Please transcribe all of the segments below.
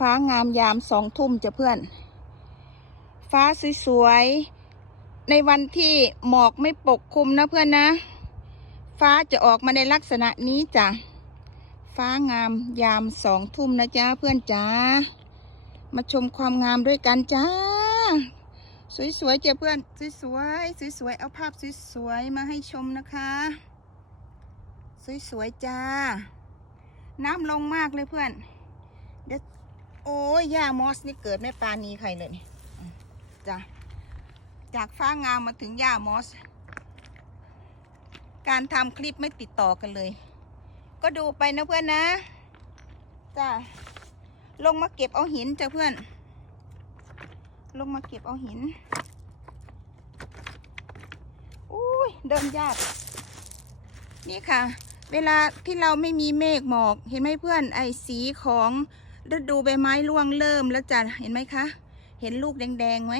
ฟ้างามยามสองทุ่มจ้ะเพื่อน ฟ้าสวยๆ ในวันที่หมอกไม่ปกคลุมนะเพื่อนนะ ฟ้าจะออกมาในลักษณะนี้จ้ะ ฟ้างามยามสองทุ่มนะจ๊ะเพื่อนจ๋ามาชมความงามด้วยกันจ้า สวยๆเจ้ะเพื่อน สวยๆ สวยๆ เอาภาพสวยๆ มาให้ชมนะคะ สวยๆ จ้า น้ำลงมากเลยเพื่อนเดี๋ยว โอ้ยย่ามอสนี่เกิดไม่ปานีใครเลยนี่อืมจ้ะจากฟ้างามมาถึงย่ามอส การทำคลิปไม่ติดต่อกันเลย ก็ดูไปนะเพื่อนนะจ้ะลงมาเก็บเอาหินจ้ะเพื่อน ลงมาเก็บเอาหินอุ้ยเดินยากนี่ค่ะ เวลาที่เราไม่มีเมฆหมอก เห็นไหมเพื่อนไอ้สีของ ฤดูใบไม้ร่วงเริ่มแล้วจ้ะเห็นไหมคะ เห็นลูกแดงๆไหม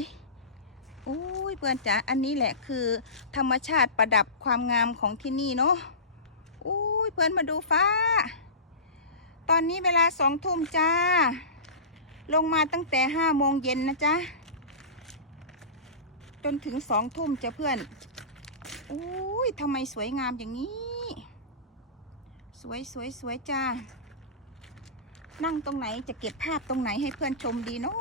อุ้ยเพื่อนจ๋าอันนี้แหละคือ ธรรมชาติประดับความงามของที่นี่เนาะอุ้ยเพื่อนมาดูฟ้า ตอนนี้เวลาสองทุ่มจ้า ลงมาตั้งแต่ห้าโมงเย็นนะจ๊ะจนถึงสองทุ่มจ้ะเพื่อนอุ้ยทำไมสวยงามอย่างนี้ สวยสวยสวยจ้า นั่งตรงไหนจะเก็บภาพตรงไหนให้เพื่อนชมดีเนาะ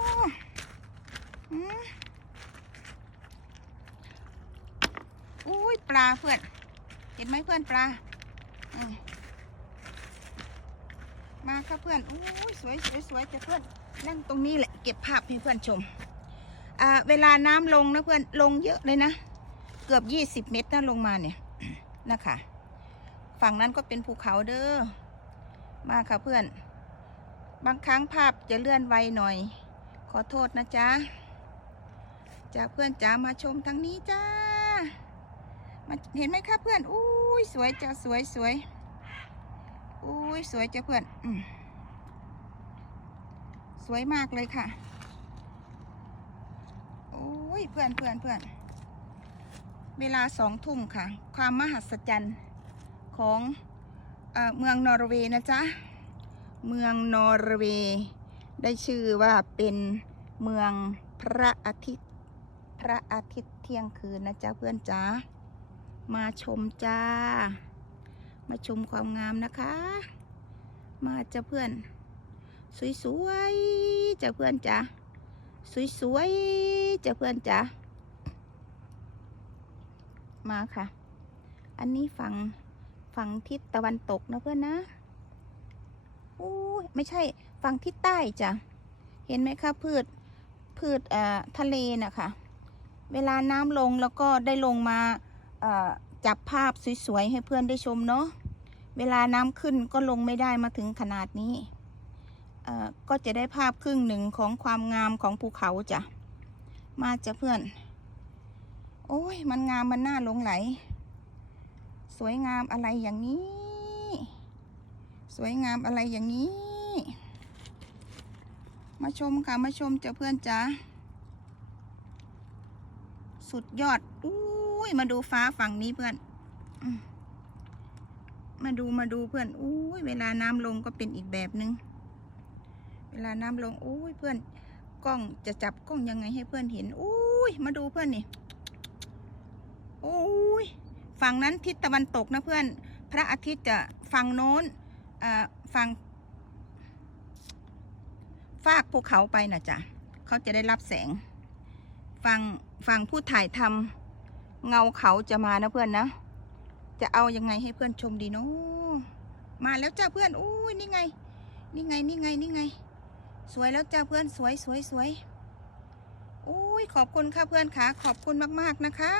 อุ้ยปลาเพื่อน เห็นไหมเพื่อนปลาอมาค่ะเพื่อนอุ้ยสวยสวยสวยจ้ะเพื่อนนั่งตรงนี้แหละเก็บภาพให้เพื่อนชม อ่า เวลาน้ำลงนะเพื่อนลงเยอะเลยนะ เกือบยี่สิบเมตรนะลงมาเนี่ยนะคะ ฝั่งนั้นก็เป็นภูเขาเด้อ มาค่ะเพื่อน บางครั้งภาพจะเลื่อนไวหน่อย ขอโทษนะจ๊ะจ้าเพื่อนจ๋ามาชมทางนี้จ้ามาเห็นไหมคะเพื่อน อุ้ยสวยจ้าสวยสวยอุ้ยสวยจ้าเพื่อนอืมสวยมากเลยค่ะโอ้ยเพื่อนเพื่อนเพื่อน เวลาสองทุ่มค่ะ ความมหัศจรรย์ของเอเมืองนอร์เวย์นะจ๊ะ เมืองนอร์เวย์ ได้ชื่อว่าเป็นเมืองพระอาทิตย์ พระอาทิตย์เที่ยงคืนนะจ๊ะเพื่อนจ๋ามาชมจ้า มาชมความงามนะคะ มาจ้ะเพื่อน สวยๆจ้ะเพื่อนจ๋าสวยๆจ้ะเพื่อนจ๋ามาค่ะ อันนี้ฝั่งฝั่งทิศตะวันตกนะเพื่อนนะ อู้ไม่ใช่ฝั่งทิศใต้จ้ะเห็นไหมคะพืชพืชทะเลนะคะเวลาน้ำลงแล้วก็ได้ลงมาจับภาพสวยๆให้เพื่อนได้ชมเนาะเวลาน้ำขึ้นก็ลงไม่ได้มาถึงขนาดนี้ก็จะได้ภาพครึ่งหนึ่งของความงามของภูเขาจ้ะมาจ้ะเพื่อน โอ้ยมันงามมันน่าหลงไหล สวยงามอะไรอย่างนี้ สวยงามอะไรอย่างนี้ มาชมค่ะ มาชมเจ้ะเพื่อนจ้ะสุดยอดอุ้ยมาดูฟ้าฝั่งนี้เพื่อน มาดูมาดูเพื่อนอุ้ยเวลาน้ำลงก็เป็นอีกแบบหนึง่งเวลาน้ำลงอุ้ยเพื่อนกล้องจะจับกล้องยังไงให้เพื่อนเห็นอุ้ยมาดูเพื่อนนี่อุ้ยฝั่งนั้นทิศตะวันตกนะเพื่อน พระอาทิตย์จะฝั่งโน้น อ่าฝั่งฟากภูเขาไปนะจ๊ะเขาจะได้รับแสงฝั่งฝั่งผู้ถ่ายทำเงาเขาจะมานะเพื่อนนะ จะเอายังไงให้เพื่อนชมดีเนาะมาแล้วจ้าเพื่อนอุ้ยนี่ไง นี่ไงนี่ไงนี่ไง สวยแล้วจ้าเพื่อนสวยสวยสวยอุ้ยขอบคุณค่ะเพื่อนค่ะขอบคุณมาก ๆ นะคะ